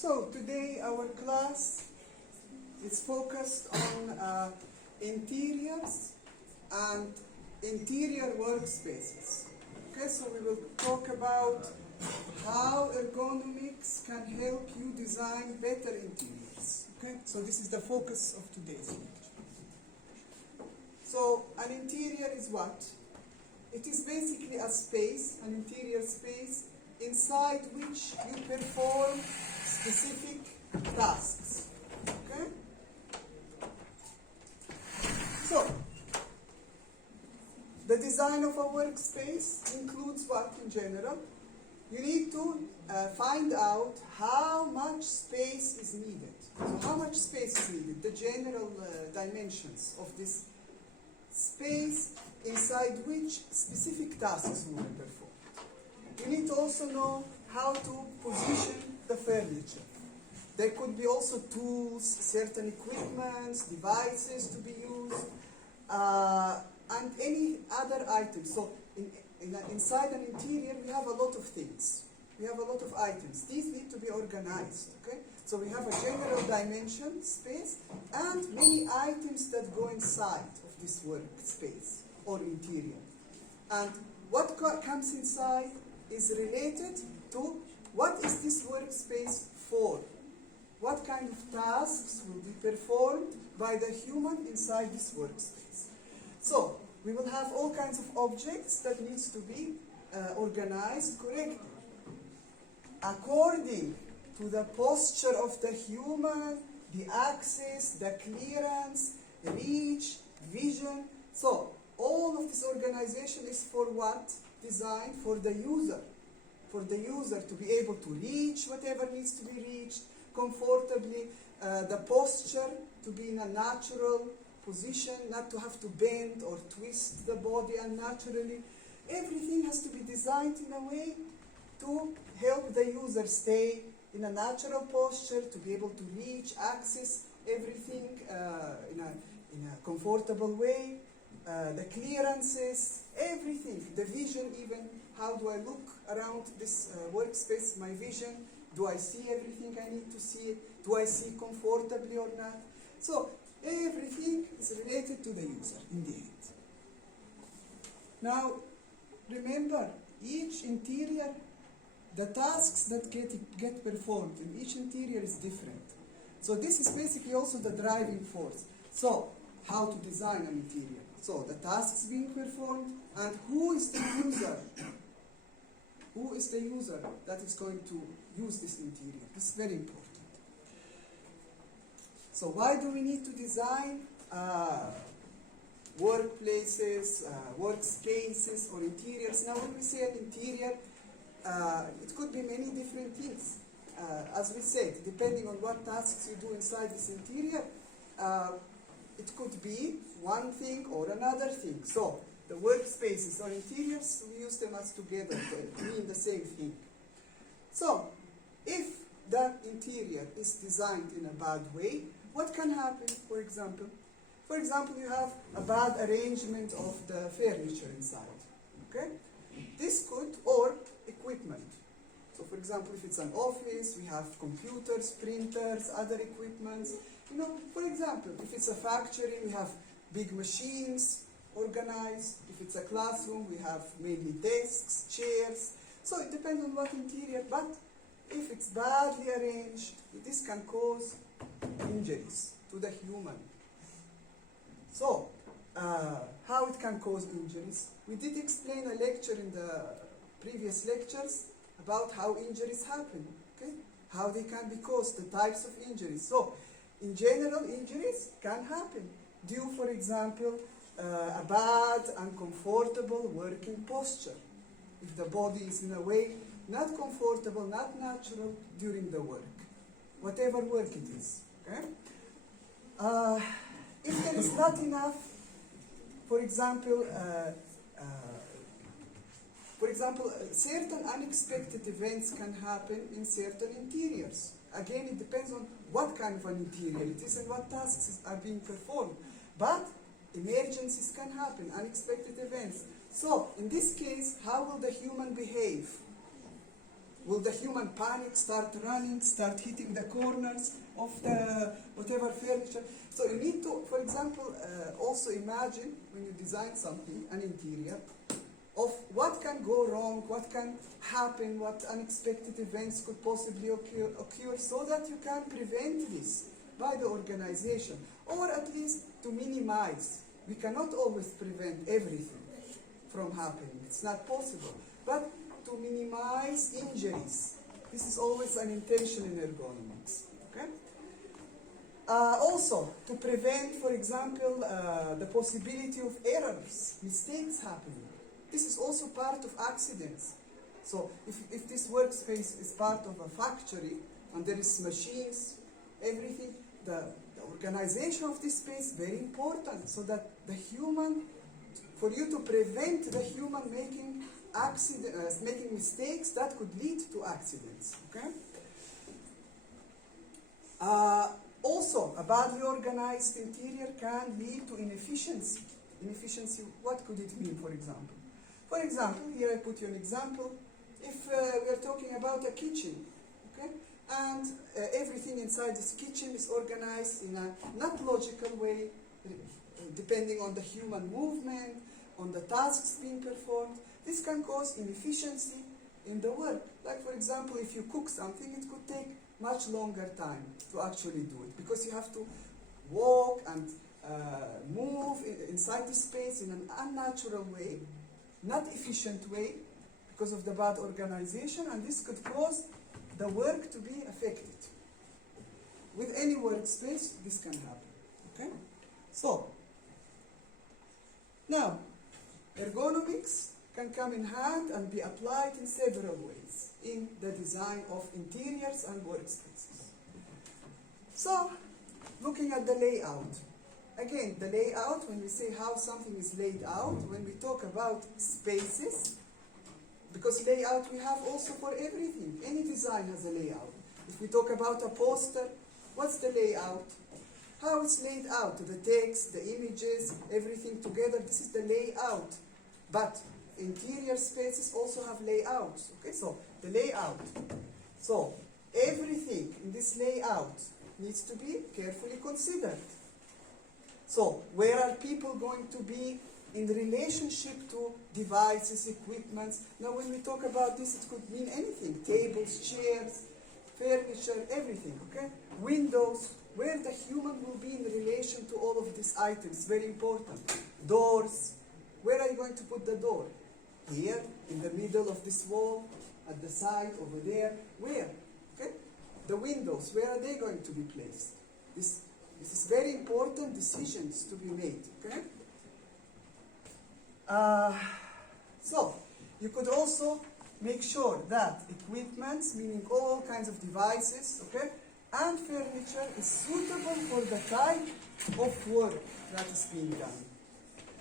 So today our class is focused on interiors and interior workspaces. Okay, so we will talk about how ergonomics can help you design better interiors. Okay, so this is the focus of today's lecture. So an interior is what? It is basically a space, an interior space, inside which you perform specific tasks. Okay? So, the design of a workspace includes what in general? You need to find out how much space is needed. So how much space is needed? The general dimensions of this space inside which specific tasks will be performed. You need to also know how to position the furniture. There could be also tools, certain equipment, devices to be used, and any other items. So inside an interior, we have a lot of things. We have a lot of items. These need to be organized. Okay? So we have a general dimension, space, and many items that go inside of this workspace or interior. And what comes inside is related to what is this workspace for? What kind of tasks will be performed by the human inside this workspace? So, we will have all kinds of objects that needs to be organized correctly, according to the posture of the human, the axis, the clearance, reach, vision. So, all of this organization is for what? Designed for the user. For the user to be able to reach whatever needs to be reached comfortably, the posture to be in a natural position, not to have to bend or twist the body unnaturally. Everything has to be designed in a way to help the user stay in a natural posture, to be able to reach, access everything in a comfortable way. The clearances, everything, the vision even, how do I look around this workspace, my vision, do I see everything I need to see, do I see comfortably or not? So everything is related to the user in the end. Now remember, each interior, the tasks that get performed in each interior is different. So this is basically also the driving force. So how to design an interior. So the tasks being performed and who is the user? Who is the user that is going to use this interior? This is very important. So why do we need to design workplaces, workspaces, or interiors? Now when we say an interior, it could be many different things. As we said, depending on what tasks you do inside this interior, it could be one thing or another thing. So the workspaces or interiors, we use them as together to mean the same thing. So if the interior is designed in a bad way, what can happen, for example? For example, you have a bad arrangement of the furniture inside. Okay? This could, or equipment. So for example, if it's an office, we have computers, printers, other equipments. You know, for example, if it's a factory, we have big machines organized. If it's a classroom, we have mainly desks, chairs. So it depends on what interior, but if it's badly arranged, this can cause injuries to the human. So, how it can cause injuries? We did explain a lecture in the previous lectures about how injuries happen, okay? How they can be caused, the types of injuries. So, in general, injuries can happen due, for example, a bad, uncomfortable working posture. If the body is in a way not comfortable, not natural during the work, whatever work it is. Okay? If there is not enough, for example, certain unexpected events can happen in certain interiors. Again, it depends on what kind of an interior it is and what tasks are being performed. But emergencies can happen, unexpected events. So, in this case, how will the human behave? Will the human panic, start running, start hitting the corners of the whatever furniture? So you need to, for example, also imagine when you design something, an interior, of what can go wrong, what can happen, what unexpected events could possibly occur so that you can prevent this by the organization, or at least to minimize. We cannot always prevent everything from happening. It's not possible. But to minimize injuries. This is always an intention in ergonomics. Okay? Also, to prevent, for example, the possibility of errors, mistakes happening. This is also part of accidents. So if this workspace is part of a factory and there is machines, everything, the organization of this space is very important so that the human, for you to prevent the human making making mistakes that could lead to accidents. Okay? Also, a badly organized interior can lead to inefficiency. Inefficiency, what could it mean, for example? For example, here I put you an example. If we are talking about a kitchen, okay, and everything inside this kitchen is organized in a not logical way, depending on the human movement, on the tasks being performed, this can cause inefficiency in the work. Like, for example, if you cook something, it could take much longer time to actually do it because you have to walk and move inside the space in an unnatural way, not efficient way because of the bad organization, and this could cause the work to be affected. With any workspace, this can happen. Okay? So, now, ergonomics can come in hand and be applied in several ways in the design of interiors and workspaces. So, looking at the layout. Again, the layout, when we say how something is laid out, when we talk about spaces, because layout we have also for everything. Any design has a layout. If we talk about a poster, what's the layout? How it's laid out, the text, the images, everything together, this is the layout. But interior spaces also have layouts. Okay, so the layout. So everything in this layout needs to be carefully considered. So where are people going to be in relationship to devices, equipments? Now when we talk about this, it could mean anything. Tables, chairs, furniture, everything, okay? Windows, where the human will be in relation to all of these items, very important. Doors, where are you going to put the door? Here, in the middle of this wall, at the side, over there, where? Okay? The windows, where are they going to be placed? This is very important decisions to be made, okay? So, you could also make sure that equipment, meaning all kinds of devices, okay, and furniture is suitable for the type of work that is being done.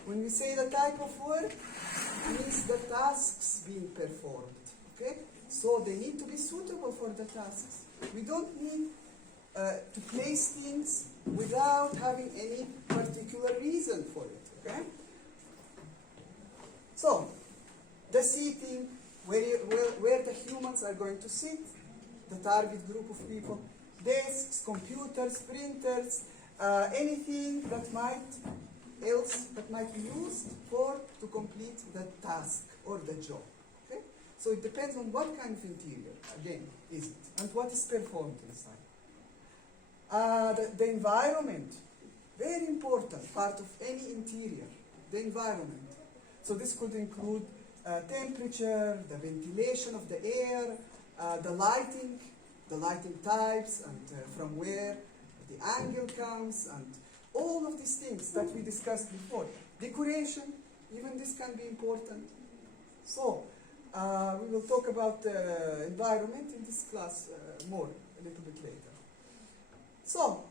When we say the type of work, it means the tasks being performed, okay? So they need to be suitable for the tasks. We don't need to place things without having any particular reason for it, okay? So, the seating, where the humans are going to sit, the target group of people, desks, computers, printers, anything that might be used to complete the task or the job. Okay? So it depends on what kind of interior, again, is it, and what is performed inside. The environment, very important part of any interior, the environment. So this could include temperature, the ventilation of the air, the lighting types, and from where the angle comes, and all of these things that we discussed before. Decoration, even this can be important. So, we will talk about environment in this class more, a little bit later. So,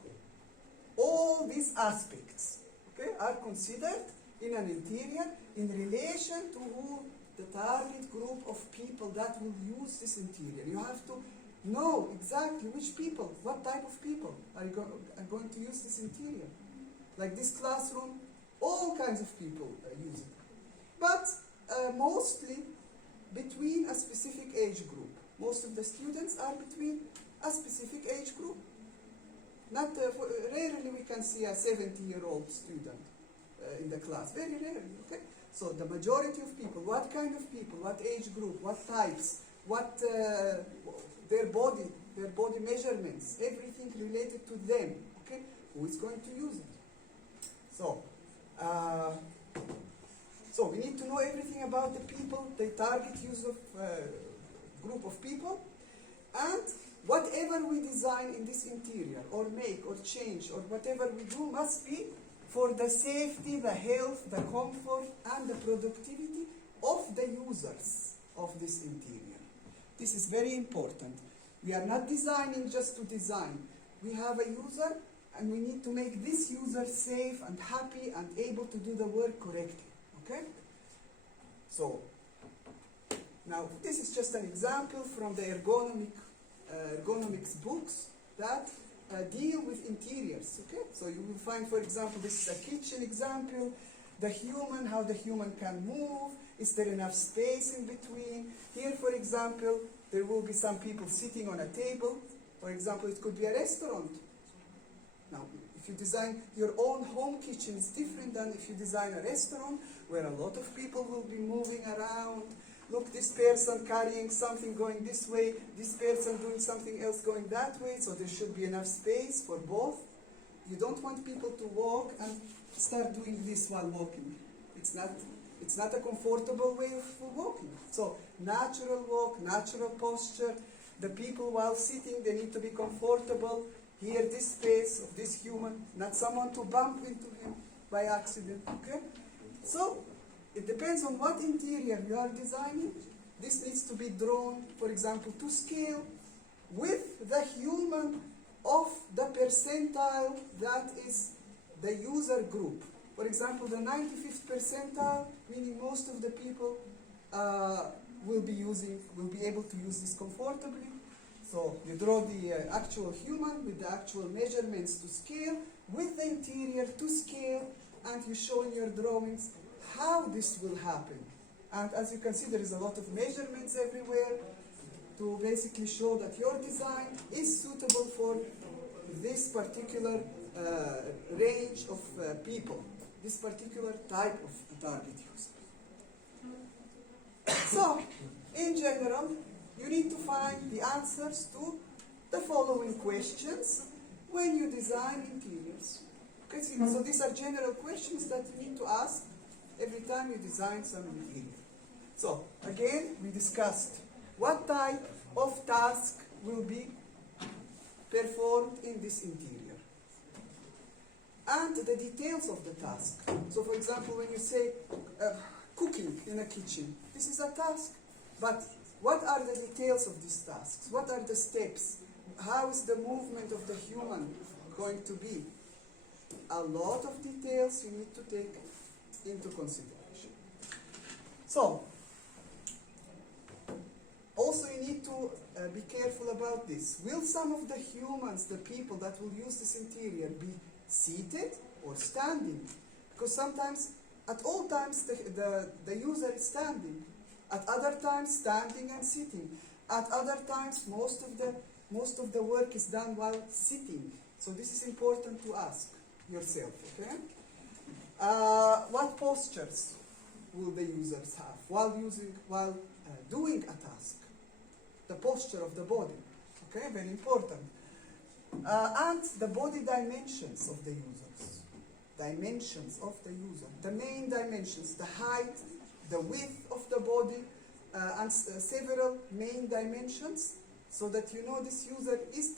all these aspects, okay, are considered in an interior in relation to who the target group of people that will use this interior. You have to know exactly which people, what type of people are going to use this interior. Like this classroom, all kinds of people use it. But mostly between a specific age group. Most of the students are between a specific age group. Not rarely we can see a 70-year-old student in the class. Very rarely. Okay. So the majority of people, what kind of people, what age group, what types, what their body measurements, everything related to them. Okay. Who is going to use it? So. So we need to know everything about the people, the target use of group of people, and whatever we design in this interior, or make, or change, or whatever we do must be for the safety, the health, the comfort, and the productivity of the users of this interior. This is very important. We are not designing just to design. We have a user, and we need to make this user safe and happy and able to do the work correctly. Okay? So, now this is just an example from the ergonomics books that deal with interiors. Okay? So you will find, for example, this is a kitchen example, the human, how the human can move, is there enough space in between? Here, for example, there will be some people sitting on a table. For example, it could be a restaurant. Now, if you design your own home kitchen, it's different than if you design a restaurant where a lot of people will be moving around. Look, this person carrying something going this way, this person doing something else going that way, so there should be enough space for both. You don't want people to walk and start doing this while walking. It's not a comfortable way of walking. So, natural walk, natural posture. The people while sitting, they need to be comfortable. Here, this space of this human, not someone to bump into him by accident, okay? So, it depends on what interior you are designing. This needs to be drawn, for example, to scale with the human of the percentile that is the user group. For example, the 95th percentile, meaning most of the people will be able to use this comfortably. So you draw the actual human with the actual measurements to scale, with the interior to scale, and you show in your drawings how this will happen. And as you can see, there is a lot of measurements everywhere to basically show that your design is suitable for this particular range of people, this particular type of target user. So, in general, you need to find the answers to the following questions when you design interiors. Okay, so these are general questions that you need to ask every time you design some interior. So, again, we discussed what type of task will be performed in this interior, and the details of the task. So, for example, when you say cooking in a kitchen, this is a task, but what are the details of these tasks? What are the steps? How is the movement of the human going to be? A lot of details you need to take into consideration. So, also you need to be careful about this. Will some of the humans, the people that will use this interior, be seated or standing? Because sometimes, at all times, the user is standing. At other times, standing and sitting. At other times, most of the work is done while sitting. So this is important to ask yourself, okay? What postures will the users have while doing a task? The posture of the body, okay? Very important. And the body dimensions of the users. Dimensions of the user. The main dimensions, the height, the width of the body, and several main dimensions, so that you know this user is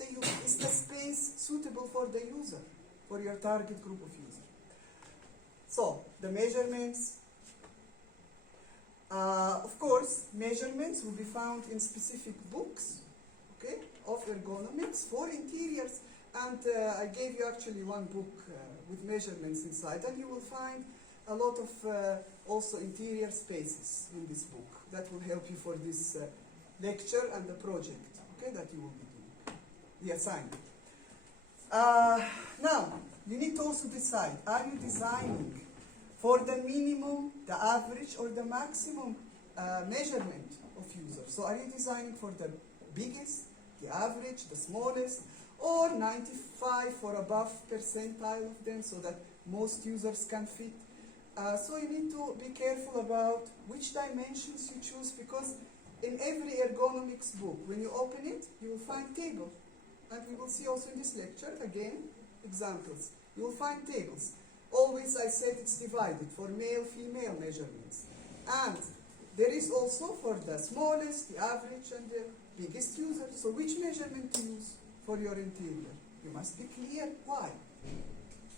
the space suitable for the user, for your target group of users. So, the measurements. Of course, measurements will be found in specific books, okay, of ergonomics for interiors. And I gave you actually one book with measurements inside, and you will find a lot of also interior spaces in this book that will help you for this lecture and the project, okay, that you will be doing, the assignment. Now, you need to also decide, are you designing for the minimum, the average, or the maximum measurement of users? So are you designing for the biggest, the average, the smallest, or 95 or above percentile of them so that most users can fit. So you need to be careful about which dimensions you choose, because in every ergonomics book, when you open it, you will find tables. And we will see also in this lecture, again, examples. You will find tables. Always I said it's divided for male, female measurements. And there is also for the smallest, the average, and the biggest user. So which measurement to use for your interior? You must be clear why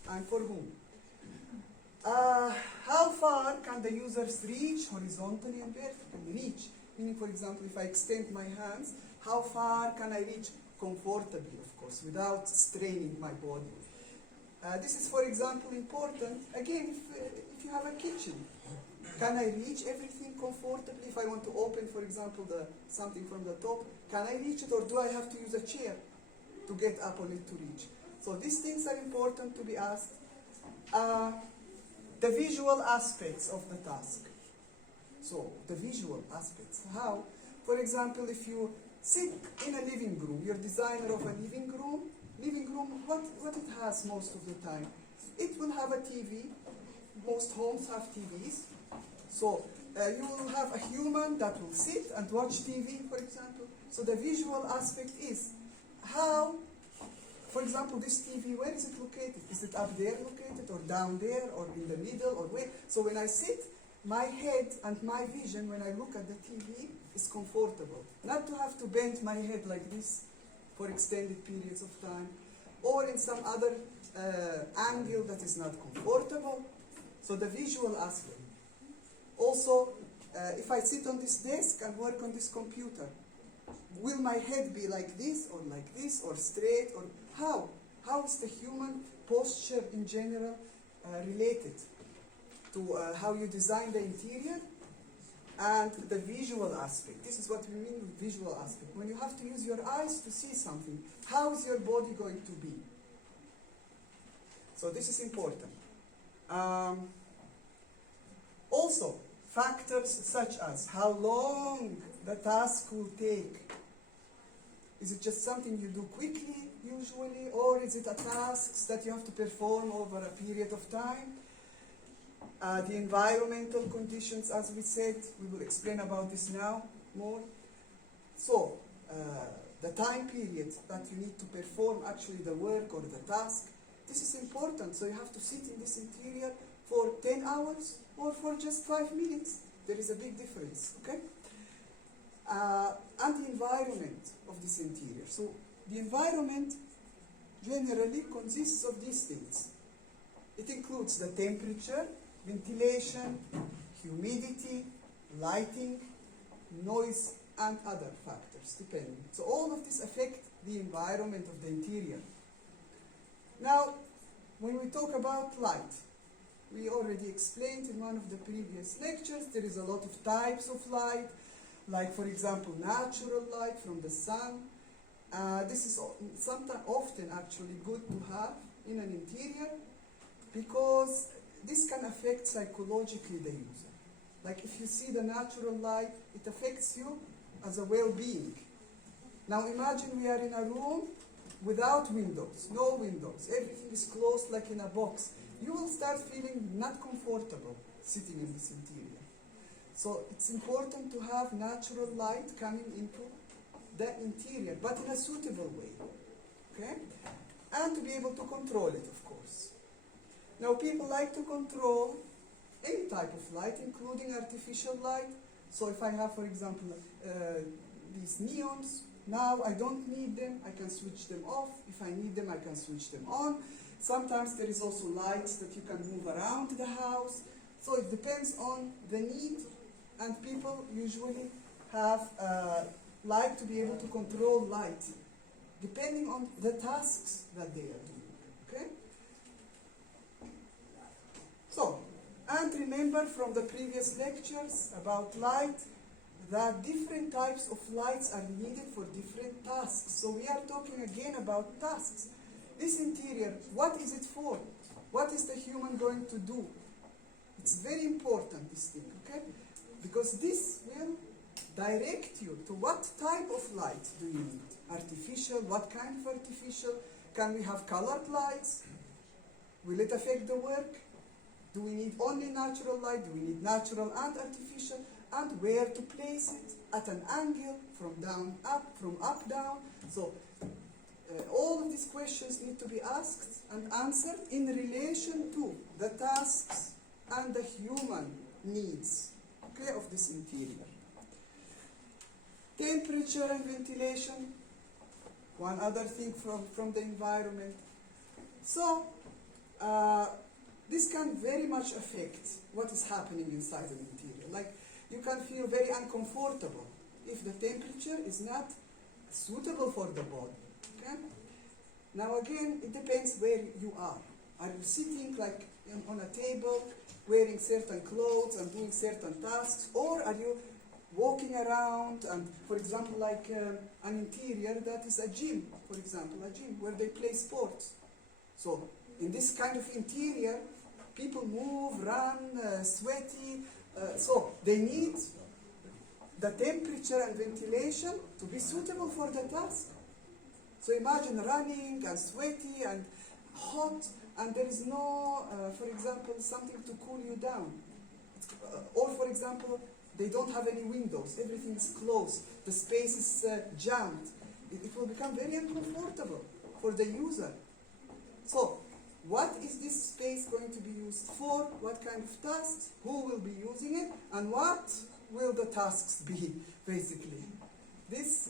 and for whom. How far can the users reach horizontally and vertically? Reach, meaning, for example, if I extend my hands, how far can I reach comfortably, of course, without straining my body? This is, for example, important, again, if you have a kitchen. Can I reach everything comfortably? If I want to open, for example, something from the top, can I reach it, or do I have to use a chair to get up on it to reach? So these things are important to be asked. The visual aspects of the task. So the visual aspects. How? For example, if you sit in a living room, you're designer of a living room, what it has most of the time? It will have a TV. Most homes have TVs. So you will have a human that will sit and watch TV, for example. So the visual aspect is how, for example, this TV, where is it located? Is it up there located, or down there, or in the middle, or where? So when I sit, my head and my vision, when I look at the TV, is comfortable. Not to have to bend my head like this for extended periods of time, or in some other angle that is not comfortable. So the visual aspect. Also, if I sit on this desk and work on this computer, will my head be like this, or straight, or how? How is the human posture in general related to how you design the interior and the visual aspect? This is what we mean with visual aspect. When you have to use your eyes to see something, how is your body going to be? So this is important. Also, factors such as how long the task will take. Is it just something you do quickly, usually, or is it a task that you have to perform over a period of time? The environmental conditions, as we said, we will explain about this now more. So, the time period that you need to perform actually the work or the task, this is important. So you have to sit in this interior for 10 hours or for just 5 minutes. There is a big difference, okay? And the environment of this interior. So the environment generally consists of these things. It includes the temperature, ventilation, humidity, lighting, noise, and other factors, depending. So all of this affect the environment of the interior. Now, when we talk about light, we already explained in one of the previous lectures, there is a lot of types of light, like, for example, natural light from the sun. This is often actually good to have in an interior, because this can affect psychologically the user. Like, if you see the natural light, it affects you as a well-being. Now imagine we are in a room without windows, no windows, everything is closed like in a box. You will start feeling not comfortable sitting in this interior. So it's important to have natural light coming into the interior, but in a suitable way, okay? And to be able to control it, of course. Now, people like to control any type of light, including artificial light. So if I have, for example, these neons, now I don't need them, I can switch them off. If I need them, I can switch them on. Sometimes there is also lights that you can move around the house. So it depends on the need, and people usually have like to be able to control light, depending on the tasks that they are doing, okay? So, and remember from the previous lectures about light, that different types of lights are needed for different tasks. So we are talking again about tasks. This interior, what is it for? What is the human going to do? It's very important, this thing, okay? Because this will direct you to what type of light do you need. Artificial, what kind of artificial? Can we have colored lights? Will it affect the work? Do we need only natural light? Do we need natural and artificial? And where to place it? At an angle, from down up, from up down. So all of these questions need to be asked and answered in relation to the tasks and the human needs, okay, of this interior. Temperature and ventilation, one other thing from the environment. So this can very much affect what is happening inside an interior. Like, you can feel very uncomfortable if the temperature is not suitable for the body. Okay? Now again, it depends where you are. Are you sitting like on a table, wearing certain clothes and doing certain tasks, or are you walking around and, for example, like an interior that is a gym, for example, a gym where they play sports. So in this kind of interior, people move, run, sweaty, so they need the temperature and ventilation to be suitable for the task. So imagine running and sweaty and hot, and there is no, for example, something to cool you down. Or, for example, they don't have any windows, everything is closed, the space is jammed. It will become very uncomfortable for the user. So, what is this space going to be used for? What kind of tasks? Who will be using it? And what will the tasks be, basically? This,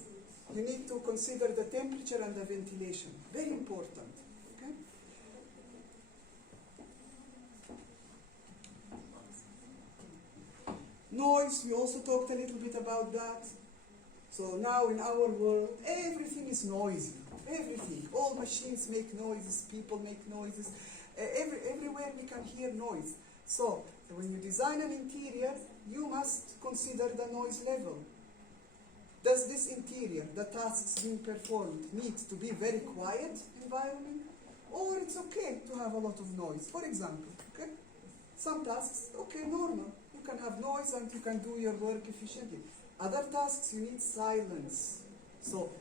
you need to consider the temperature and the ventilation. Very important. Okay? Noise, we also talked a little bit about that. So now in our world, everything is noisy. Everything. All machines make noises, people make noises. Everywhere we can hear noise. So when you design an interior, you must consider the noise level. Does this interior, the tasks being performed, need to be very quiet environment? Or it's okay to have a lot of noise? For example, okay? Some tasks, okay, normal. You can have noise and you can do your work efficiently. Other tasks, you need silence. So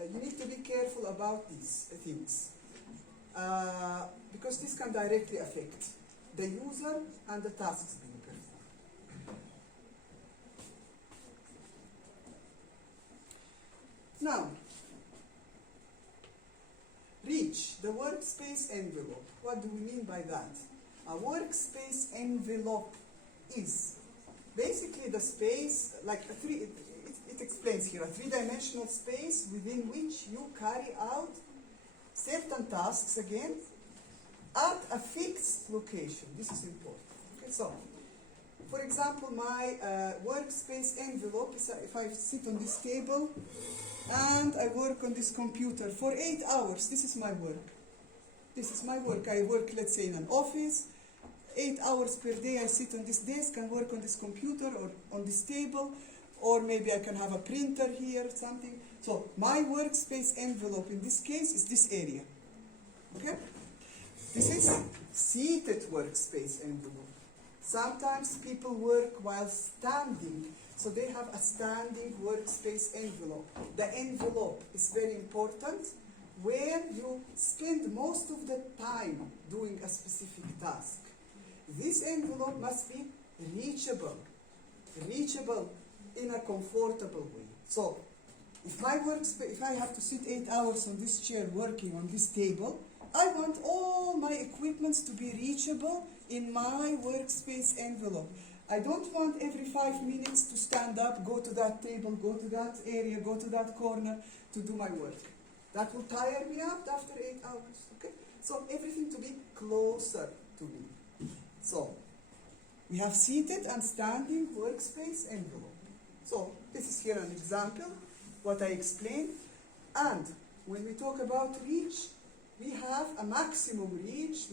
you need to be careful about these things. Because this can directly affect the user and the tasks being performed. Now, reach the workspace envelope. What do we mean by that? A workspace envelope is basically the space, like it explains here, a three-dimensional space within which you carry out certain tasks, again, at a fixed location. This is important. Okay, so, for example, my workspace envelope is if I sit on this table and I work on this computer for 8 hours. This is my work. This is my work. I work, let's say, in an office. 8 hours per day I sit on this desk and work on this computer or on this table, or maybe I can have a printer here, something. So my workspace envelope in this case is this area. Okay? This is seated workspace envelope. Sometimes people work while standing, so they have a standing workspace envelope. The envelope is very important, where you spend most of the time doing a specific task. This envelope must be reachable in a comfortable way. So, if I have to sit 8 hours on this chair working on this table, I want all my equipments to be reachable in my workspace envelope. I don't want every 5 minutes to stand up, go to that table, go to that area, go to that corner to do my work. That will tire me out after 8 hours. Okay? So everything to be closer to me. So, we have seated and standing workspace envelope. So, this is here an example, what I explained. And when we talk about reach, we have a maximum reach,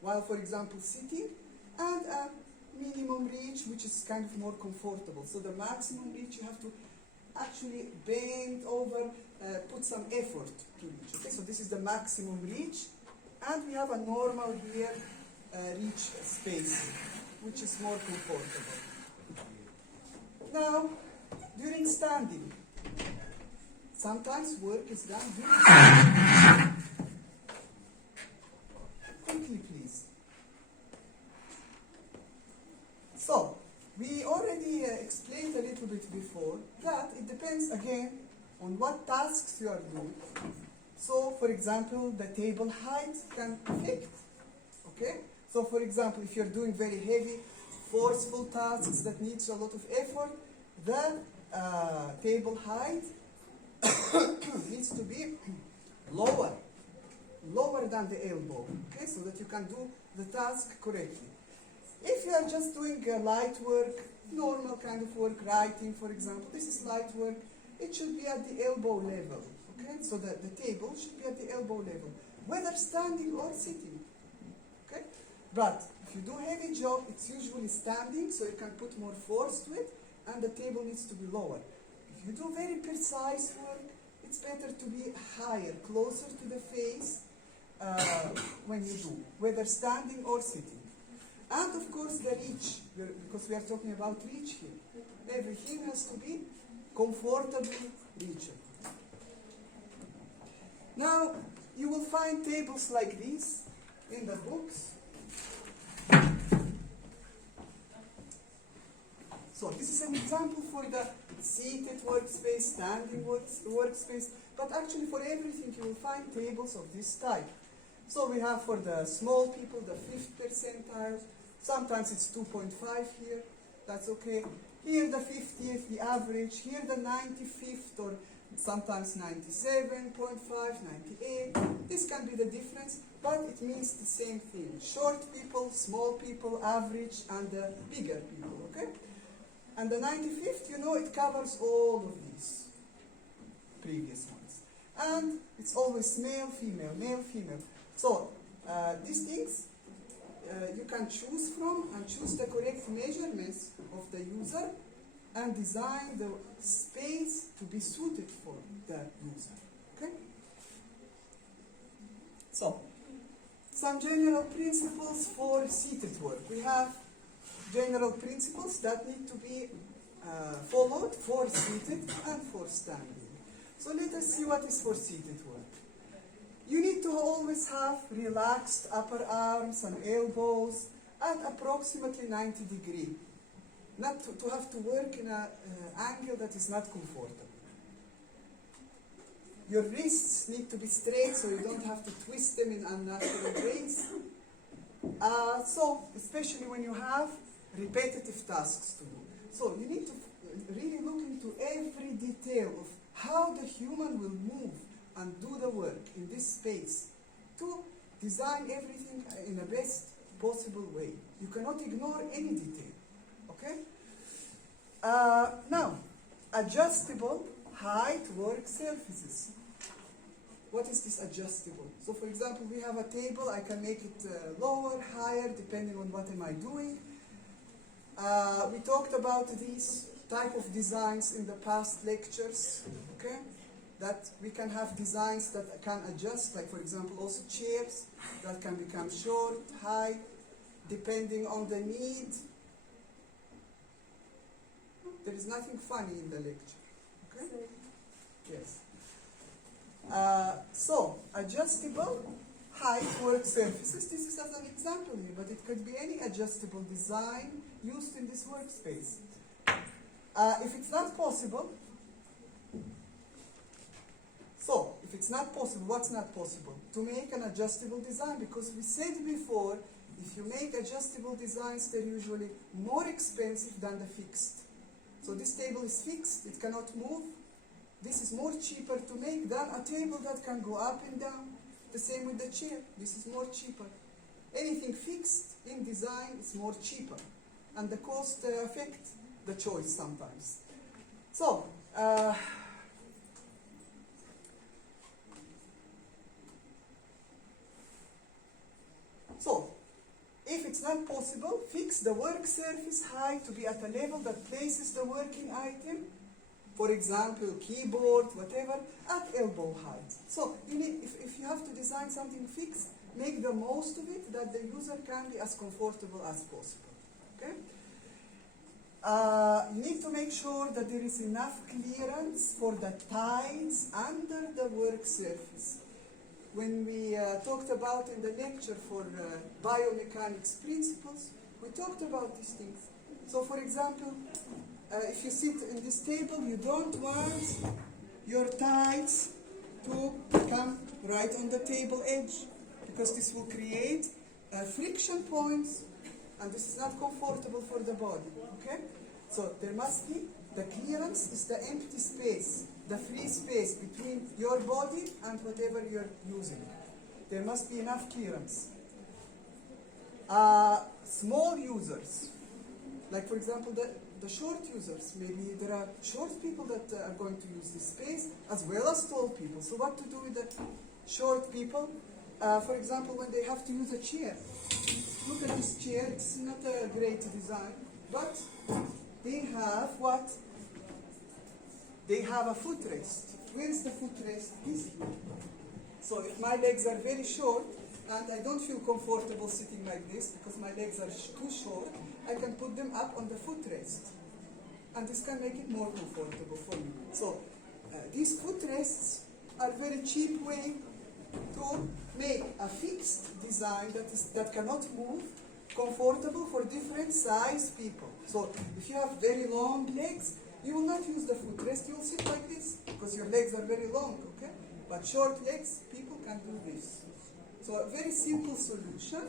while, for example, sitting, and a minimum reach, which is kind of more comfortable. So the maximum reach, you have to actually bend over, put some effort to reach. Okay, so this is the maximum reach. And we have a normal here, reach space, which is more comfortable. Now, during standing, sometimes work is done during standing. Quickly, please. So, we already explained a little bit before that it depends again on what tasks you are doing. So, for example, the table height can affect. Okay? So, for example, if you're doing very heavy, forceful tasks that needs a lot of effort, the table height needs to be lower than the elbow, okay, so that you can do the task correctly. If you are just doing light work, normal kind of work, writing, for example, this is light work, it should be at the elbow level, okay, so that the table should be at the elbow level, whether standing or sitting, okay. But if you do heavy job, it's usually standing, so you can put more force to it, and the table needs to be lower. If you do very precise work, it's better to be higher, closer to the face when you do, whether standing or sitting. And of course the reach, because we are talking about reach here. Everything has to be comfortably reachable. Now, you will find tables like these in the books. So this is an example for the seated workspace, standing workspace, but actually for everything you will find tables of this type. So we have for the small people the 5th percentile, sometimes it's 2.5 here, that's okay. Here the 50th, the average, here the 95th or sometimes 97.5, 98. This can be the difference, but it means the same thing. Short people, small people, average, and the bigger people, okay? And the 95th, you know, it covers all of these previous ones. And it's always male, female, male, female. So, these things you can choose from and choose the correct measurements of the user and design the space to be suited for the user. Okay? So, some general principles for seated work. We have general principles that need to be followed for seated and for standing. So let us see what is for seated work. You need to always have relaxed upper arms and elbows at approximately 90 degrees. Not to have to work in an angle that is not comfortable. Your wrists need to be straight so you don't have to twist them in unnatural ways. So, especially when you have repetitive tasks to do. So you need to really look into every detail of how the human will move and do the work in this space to design everything in the best possible way. You cannot ignore any detail. Okay? Now, adjustable height work surfaces. What is this adjustable? So for example, we have a table, I can make it lower, higher, depending on what am I doing. We talked about these type of designs in the past lectures, okay? That we can have designs that can adjust, like for example also chairs that can become short, high, depending on the need. There is nothing funny in the lecture, okay? Yes. So, adjustable height work surfaces. This is as an example here, but it could be any adjustable design used in this workspace. If it's not possible, what's not possible? To make an adjustable design, because we said before, if you make adjustable designs, they're usually more expensive than the fixed. So this table is fixed, it cannot move. This is more cheaper to make than a table that can go up and down. The same with the chair, this is more cheaper. Anything fixed in design is more cheaper. And the cost affects the choice sometimes. So, if it's not possible, fix the work surface height to be at a level that places the working item, for example, keyboard, whatever, at elbow height. So, you need, if you have to design something fixed, make the most of it that the user can be as comfortable as possible. Okay? You need to make sure that there is enough clearance for the tiles under the work surface. When we talked about in the lecture for biomechanics principles, we talked about these things. So for example, if you sit in this table, you don't want your tiles to come right on the table edge, because this will create friction points, and this is not comfortable for the body, okay? So there must be, the clearance is the empty space, the free space between your body and whatever you're using. There must be enough clearance. Small users, like for example the short users, maybe there are short people that are going to use this space as well as tall people. So what to do with the short people? For example, when they have to use a chair. Look at this chair, it's not a great design, but they have what? They have a footrest. Where is the footrest? This here. So if my legs are very short, and I don't feel comfortable sitting like this because my legs are too short, I can put them up on the footrest. And this can make it more comfortable for me. So these footrests are a very cheap way to make a fixed design that cannot move, comfortable for different size people. So if you have very long legs, you will not use the footrest, you will sit like this because your legs are very long, okay? But short legs, people can do this. So a very simple solution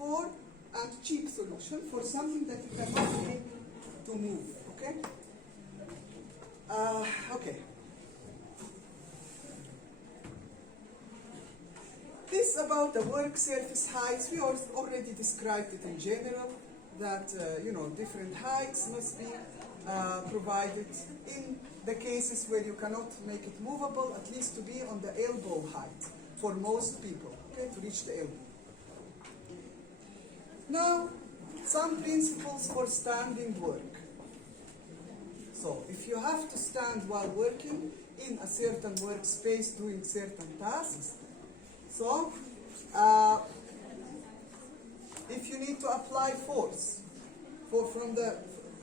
and cheap solution for something that you cannot make to move, okay? Okay. This about the work surface heights, we already described it in general, that different heights must be provided in the cases where you cannot make it movable, at least to be on the elbow height for most people, okay, to reach the elbow. Now, some principles for standing work. So, if you have to stand while working in a certain workspace doing certain tasks, so if you need to apply force from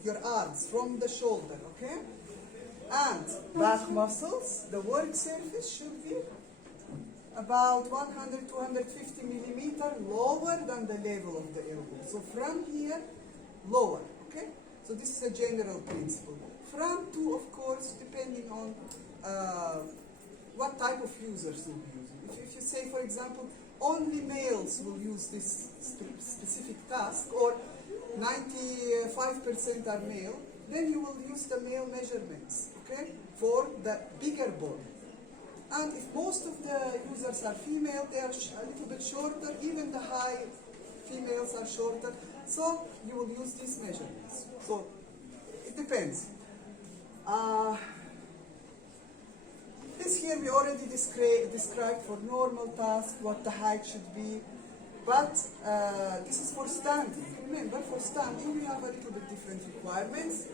your arms, from the shoulder, okay? And back muscles, the work surface should be about 100 to 150 millimeter lower than the level of the elbow. So from here, lower, okay? So this is a general principle. From to, of course, depending on what type of users you'll be using. If you say, for example, only males will use this specific task, or 95% are male, then you will use the male measurements, okay, for the bigger body. And if most of the users are female, they are a little bit shorter, even the high females are shorter, so you will use these measurements. So it depends. This here we already described for normal tasks what the height should be, but this is for standing. Remember, for standing we have a little bit different requirements.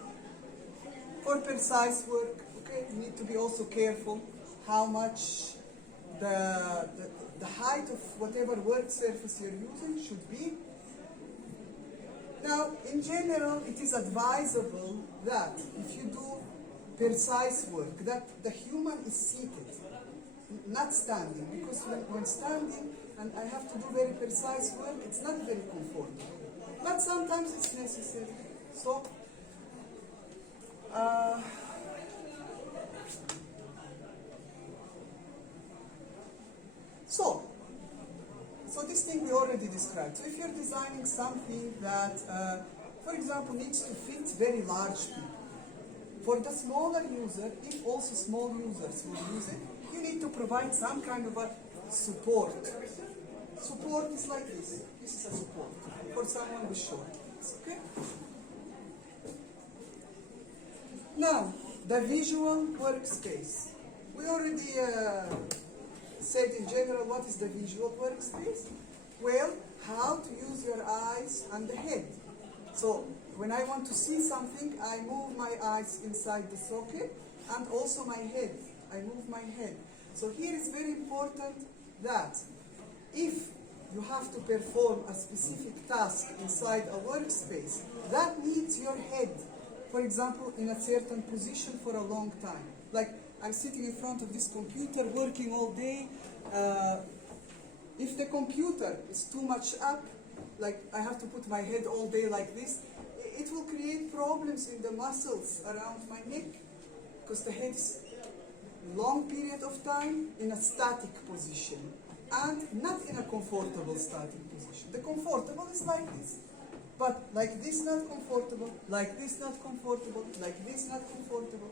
For precise work, okay, you need to be also careful how much the height of whatever work surface you're using should be. Now, in general, it is advisable that if you do precise work, that the human is seated, not standing, because when standing and I have to do very precise work, it's not very comfortable. But sometimes it's necessary. So, so this thing we already described. So if you're designing something that, for example, needs to fit very large people, for the smaller user, if also small users will use it, you need to provide some kind of a support. Support is like this. This is a support for someone with short legs. Okay? Now, the visual workspace. We already said in general what is the visual workspace. Well, how to use your eyes and the head. So, when I want to see something, I move my eyes inside the socket, and also my head. I move my head. So here it's very important that if you have to perform a specific task inside a workspace, that needs your head for example, in a certain position for a long time. Like I'm sitting in front of this computer working all day. If the computer is too much up, like I have to put my head all day like this, it will create problems in the muscles around my neck because the head is long period of time in a static position and not in a comfortable static position. The comfortable is like this, but like this not comfortable, like this not comfortable, like this not comfortable.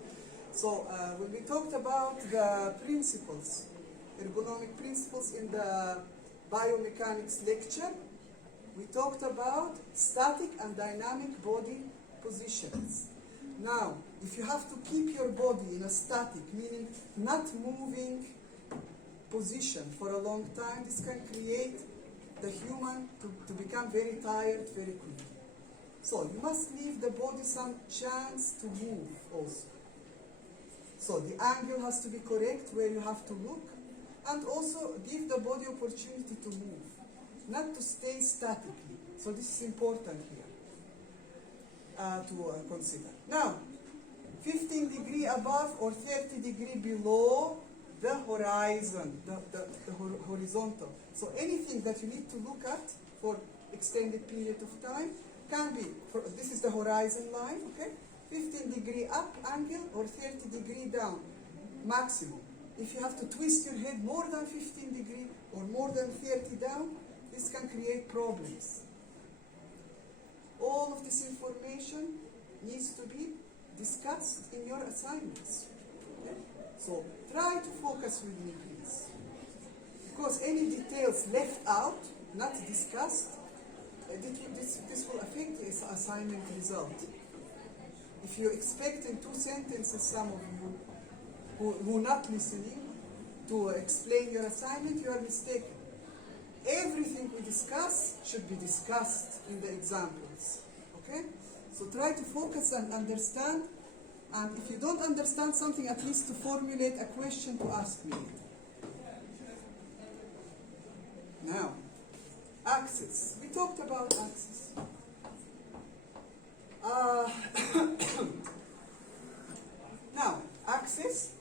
So when we talked about the principles, ergonomic principles in the biomechanics lecture, we talked about static and dynamic body positions. Now, if you have to keep your body in a static, meaning not moving position for a long time, this can create the human to become very tired very quickly. So you must leave the body some chance to move also. So the angle has to be correct where you have to look, and also give the body opportunity to move, not to stay statically. So this is important here to consider. Now, 15 degree above or 30 degree below the horizon, the horizontal. So anything that you need to look at for extended period of time can be, this is the horizon line, okay? 15 degree up angle or 30 degree down, maximum. If you have to twist your head more than 15 degree or more than 30 down, this can create problems. All of this information needs to be discussed in your assignments. Okay? So try to focus with me, please. Because any details left out, not discussed, this will affect the assignment result. If you expect in 2 sentences, some of you who are not listening, to explain your assignment, you are mistaken. Everything we discuss should be discussed in the examples. Okay? So try to focus and understand. And if you don't understand something, at least to formulate a question to ask me. Now, axis. We talked about axis. Now, axis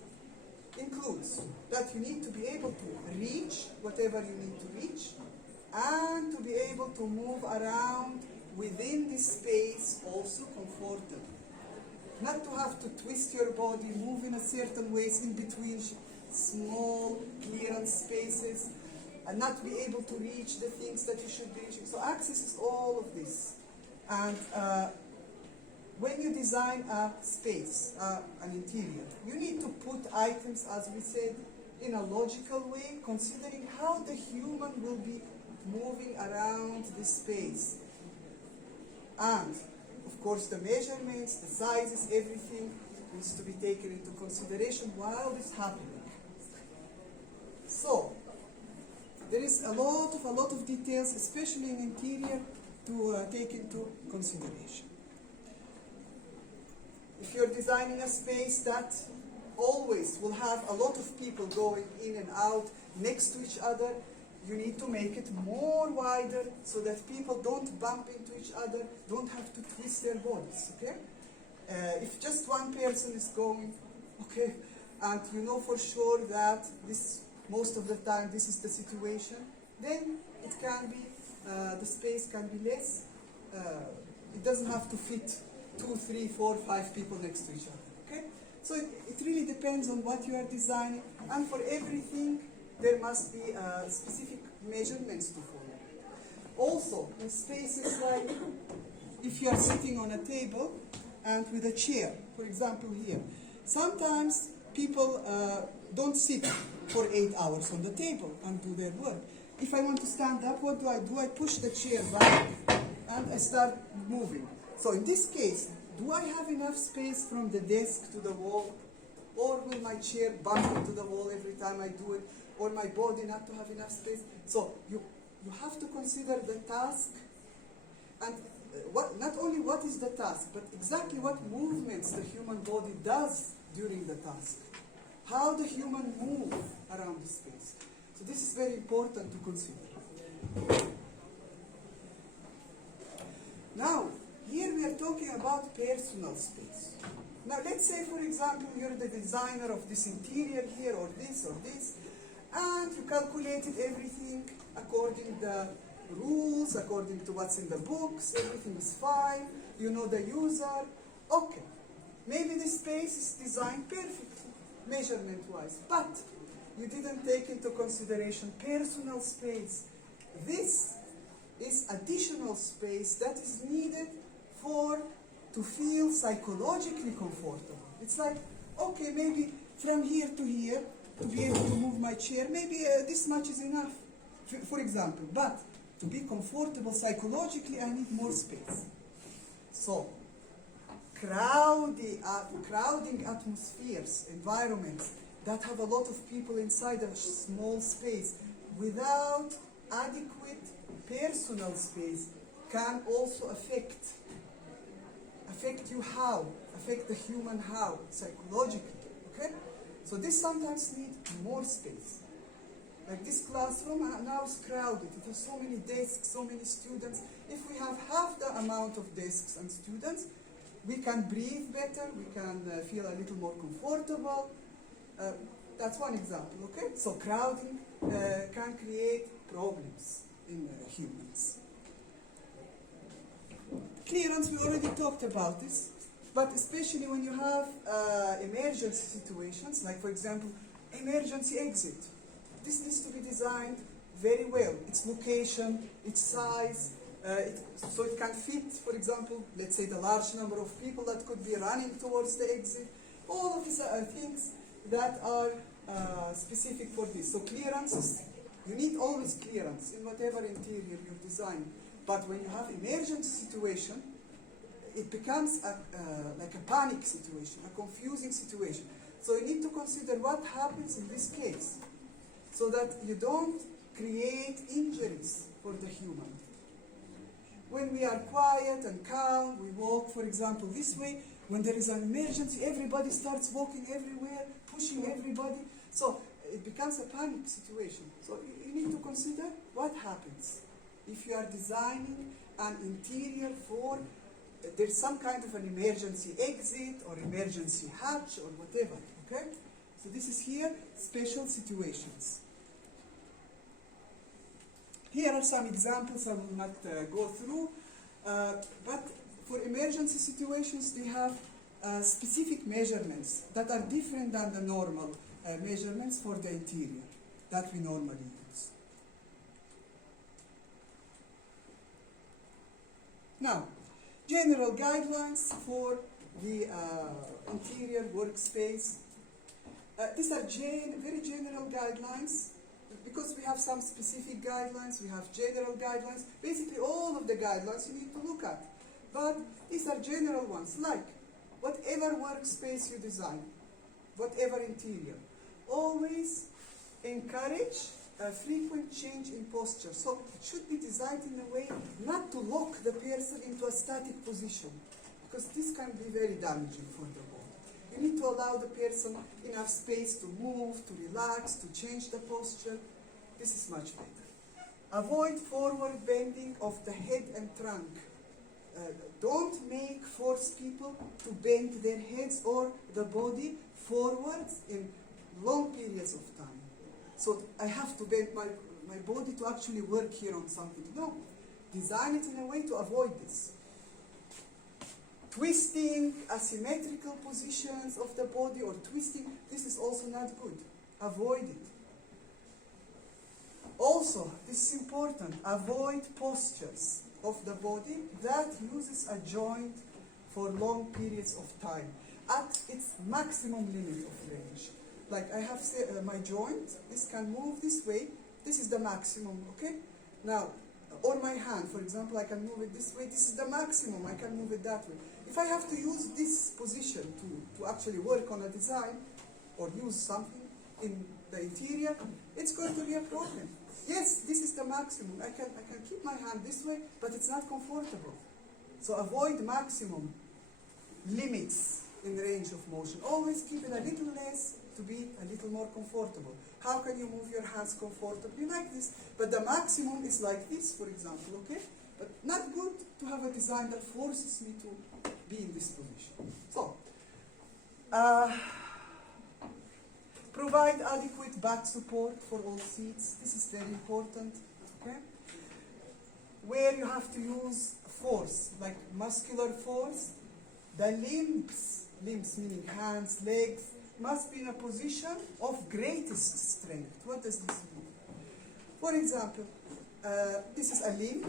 includes that you need to be able to reach whatever you need to reach and to be able to move around within this space also comfortably. Not to have to twist your body, move in a certain ways in between small clearance spaces, and not be able to reach the things that you should be reaching. So axis is all of this. And when you design a space, an interior, you need to put items, as we said, in a logical way, considering how the human will be moving around this space. And, of course, the measurements, the sizes, everything needs to be taken into consideration while this is happening. So, there is a lot of details, especially in interior, to take into consideration. If you're designing a space that always will have a lot of people going in and out next to each other, you need to make it more wider so that people don't bump into each other, don't have to twist their bodies, okay? If just one person is going, okay, and you know for sure that this, most of the time this is the situation, then it can be, the space can be less, it doesn't have to fit 2, 3, 4, 5 people next to each other, okay? So it really depends on what you are designing, and for everything there must be specific measurements to follow. Also, in spaces like if you are sitting on a table and with a chair, for example here, sometimes people don't sit for 8 hours on the table and do their work. If I want to stand up, what do? I push the chair back and I start moving. So in this case, do I have enough space from the desk to the wall? Or will my chair bump into the wall every time I do it? Or my body not to have enough space? So you have to consider the task, and not only what is the task, but exactly what movements the human body does during the task. How the human move around the space. So this is very important to consider. Now, here we are talking about about personal space. Now let's say, for example, you're the designer of this interior here, or this, and you calculated everything according to the rules, according to what's in the books, everything is fine, you know the user. Okay, maybe this space is designed perfectly, measurement-wise, but you didn't take into consideration personal space. This is additional space that is needed to feel psychologically comfortable. It's like, okay, maybe from here to here, to be able to move my chair, maybe this much is enough, for example. But to be comfortable psychologically, I need more space. So, crowding atmospheres, environments that have a lot of people inside a small space without adequate personal space can also affect you how? Affect the human how? Psychologically, okay? So this sometimes needs more space. Like this classroom now is crowded. It has so many desks, so many students. If we have half the amount of desks and students, we can breathe better, we can feel a little more comfortable. That's one example, okay? So crowding can create problems in humans. Clearance, we already talked about this, but especially when you have emergency situations, like for example, emergency exit. This needs to be designed very well. Its location, its size, so it can fit, for example, let's say the large number of people that could be running towards the exit. All of these are things that are specific for this. So clearances, you need always clearance in whatever interior you design. But when you have emergency situation, it becomes like a panic situation, a confusing situation. So you need to consider what happens in this case, so that you don't create injuries for the human. When we are quiet and calm, we walk, for example, this way. When there is an emergency, everybody starts walking everywhere, pushing everybody. So it becomes a panic situation. So you need to consider what happens if you are designing an interior for, there's some kind of an emergency exit or emergency hatch or whatever, okay? So this is here, special situations. Here are some examples I will not go through, but for emergency situations, they have specific measurements that are different than the normal measurements for the interior that we normally use. Now, general guidelines for the interior workspace. These are very general guidelines. Because we have some specific guidelines, we have general guidelines. Basically, all of the guidelines you need to look at. But these are general ones, like whatever workspace you design, whatever interior, always encourage a frequent change in posture. So it should be designed in a way not to lock the person into a static position, because this can be very damaging for the body. You need to allow the person enough space to move, to relax, to change the posture. This is much better. Avoid forward bending of the head and trunk. Don't force people to bend their heads or the body forwards in long periods of time. So I have to bend my body to actually work here on something. No. Design it in a way to avoid this. Twisting, asymmetrical positions of the body or twisting, this is also not good. Avoid it. Also, this is important, avoid postures of the body that uses a joint for long periods of time at its maximum limit of range. Like I have my joint, this can move this way, this is the maximum, okay? Now, or my hand, for example, I can move it this way, this is the maximum, I can move it that way. If I have to use this position to actually work on a design or use something in the interior, it's going to be a problem. Yes, this is the maximum. I can keep my hand this way, but it's not comfortable. So avoid maximum limits in range of motion. Always keep it a little less to be a little more comfortable. How can you move your hands comfortably like this? But the maximum is like this, for example, okay? But not good to have a design that forces me to be in this position. So, provide adequate back support for all seats. This is very important. Okay? Where you have to use force, like muscular force, the limbs meaning hands, legs, must be in a position of greatest strength. What does this mean? For example, this is a limb,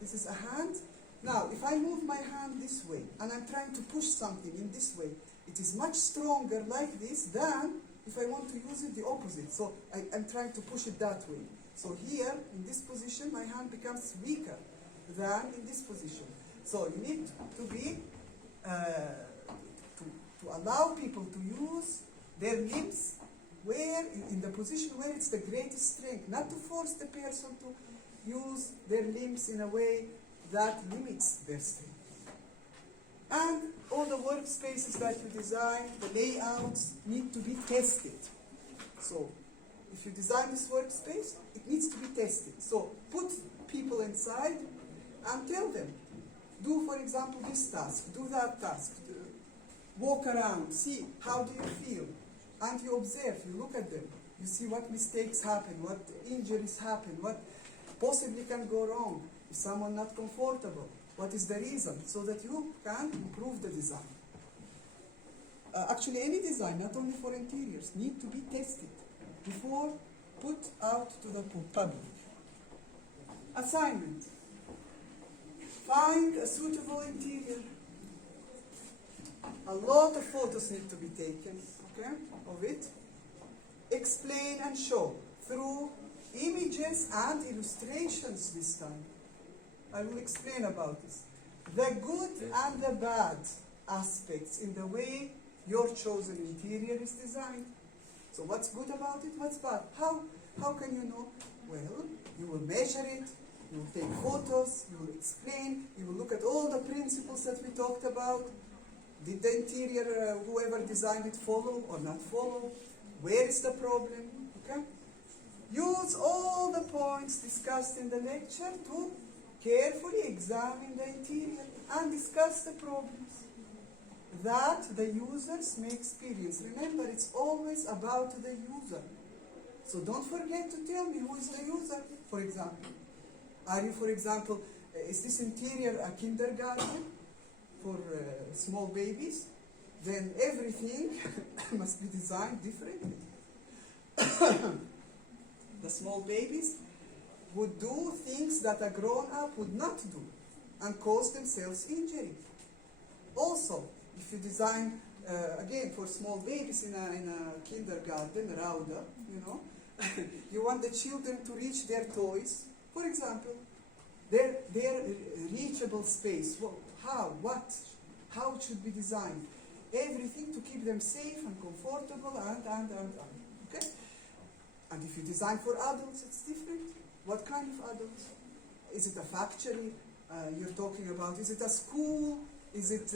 this is a hand. Now, if I move my hand this way, and I'm trying to push something in this way, it is much stronger like this than if I want to use it the opposite. So I'm trying to push it that way. So here, in this position, my hand becomes weaker than in this position. So you need to be, to allow people to use their limbs where, in the position where it's the greatest strength, not to force the person to use their limbs in a way that limits their strength. And all the workspaces that you design, the layouts, need to be tested. So if you design this workspace, it needs to be tested. So put people inside and tell them, do, for example, this task, do that task, walk around, see, how do you feel? And you observe, you look at them, you see what mistakes happen, what injuries happen, what possibly can go wrong, is someone not comfortable, what is the reason, so that you can improve the design. Actually, any design, not only for interiors, need to be tested before put out to the public. Assignment. Find a suitable interior. A lot of photos need to be taken, okay, of it. Explain and show through images and illustrations this time. I will explain about this. The good and the bad aspects in the way your chosen interior is designed. So what's good about it, what's bad? How can you know? Well, you will measure it, you will take photos, you will explain, you will look at all the principles that we talked about. Did the interior, whoever designed it, follow or not follow? Where is the problem? Okay? Use all the points discussed in the lecture to carefully examine the interior and discuss the problems that the users may experience. Remember, it's always about the user. So don't forget to tell me who is the user, for example. Are you, for example, is this interior a kindergarten for small babies? Then everything must be designed differently. The small babies would do things that a grown-up would not do and cause themselves injury. Also, if you design, again, for small babies in a kindergarten, Rauda, you know, you want the children to reach their toys, for example, their reachable space. Well, how, what, how it should be designed. Everything to keep them safe and comfortable and. Okay? And if you design for adults, it's different. What kind of adults? Is it a factory you're talking about? Is it a school? Is it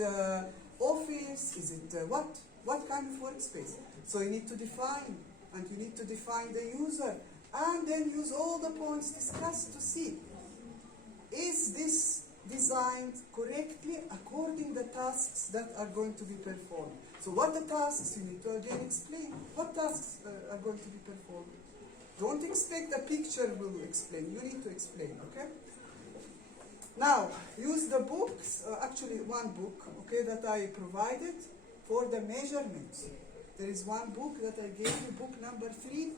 office? Is it what? What kind of workspace? So you need to define, and you need to define the user, and then use all the points discussed to see, is this designed correctly according to the tasks that are going to be performed. So what the tasks, you need to again explain. What tasks are going to be performed? Don't expect a picture will explain. You need to explain, okay? Now, use the books, actually one book, okay, that I provided for the measurements. There is one book that I gave you, book number 3.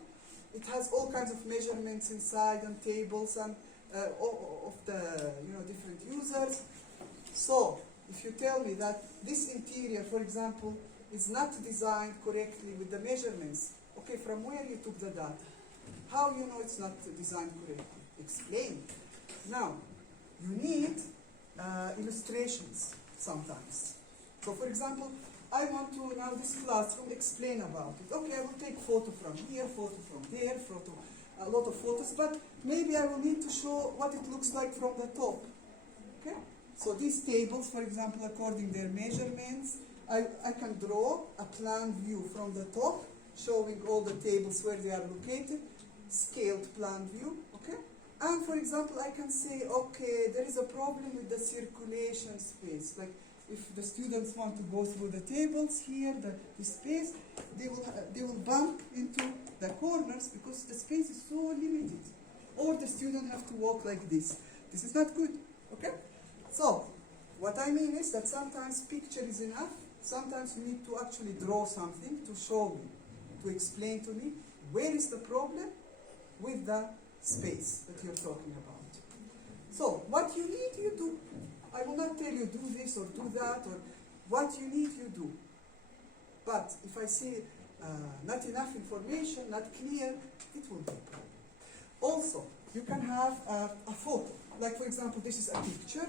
It has all kinds of measurements inside and tables and of the different users. So, if you tell me that this interior, for example, is not designed correctly with the measurements, okay, from where you took the data? How you know it's not designed correctly? Explain. Now, you need illustrations sometimes. So, for example, I want to now this classroom explain about it. Okay, I will take photo from here, photo from there, photo, a lot of photos, but maybe I will need to show what it looks like from the top. Okay? So these tables, for example, according their measurements, I can draw a plan view from the top, showing all the tables where they are located, scaled plan view, okay? And for example, I can say, okay, there is a problem with the circulation space. Like if the students want to go through the tables here, the space, they will bump into the corners because the space is so limited. Or the student have to walk like this. This is not good, okay? So, what I mean is that sometimes picture is enough. Sometimes you need to actually draw something to show me, to explain to me where is the problem with the space that you're talking about. So, what you need, you do. I will not tell you do this or do that, or what you need, you do. But if I see not enough information, not clear, it will be a problem. Also, you can have a photo. Like, for example, this is a picture.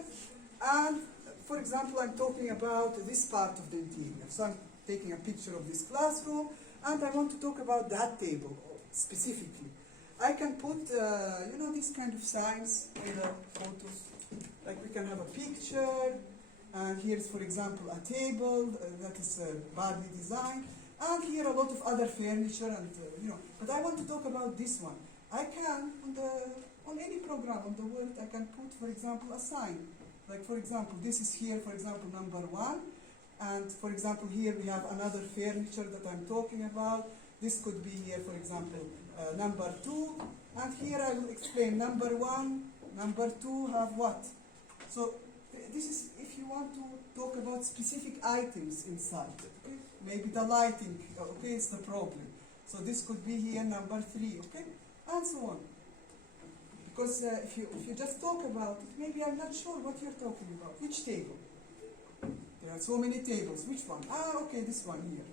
And, for example, I'm talking about this part of the interior. So I'm taking a picture of this classroom, and I want to talk about that table specifically. I can put, these kind of signs in the photos. Like we can have a picture, and here's, for example, a table that is badly designed, and here a lot of other furniture, and But I want to talk about this one. I can on any program on the world, I can put, for example, a sign. Like, for example, this is here, for example, number 1, and for example, here we have another furniture that I'm talking about. This could be here, for example, number 2, and here I will explain number 1, number 2 have what. So this is if you want to talk about specific items inside. Okay? Maybe the lighting, okay, is the problem. So this could be here number 3, okay, and so on. Because if you just talk about it, maybe I'm not sure what you're talking about. Which table? There are so many tables. Which one? Okay, this one here.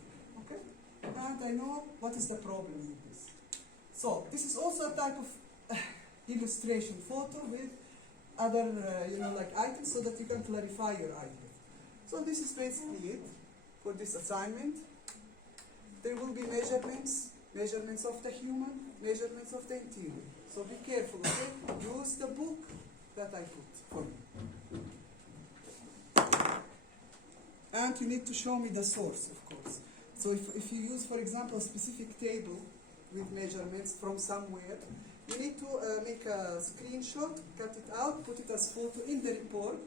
Okay, and I know what is the problem with this. So this is also a type of illustration photo with other, like items, so that you can clarify your idea. So this is basically it for this assignment. There will be measurements of the human, measurements of the interior. So be careful, okay? Use the book that I put for you. And you need to show me the source, of course. So if you use, for example, a specific table with measurements from somewhere, you need to make a screenshot, cut it out, put it as photo in the report,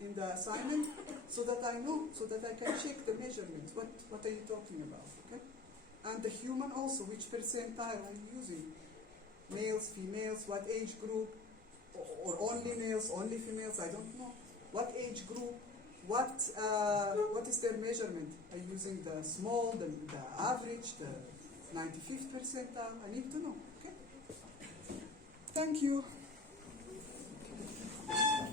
in the assignment, so that I know, so that I can check the measurements. What are you talking about, okay? And the human also, which percentile are you using? Males, females, what age group, or only males, only females, I don't know. What age group, what is their measurement? Are you using the small, the average, the 95th percentile? I need to know, okay? Thank you.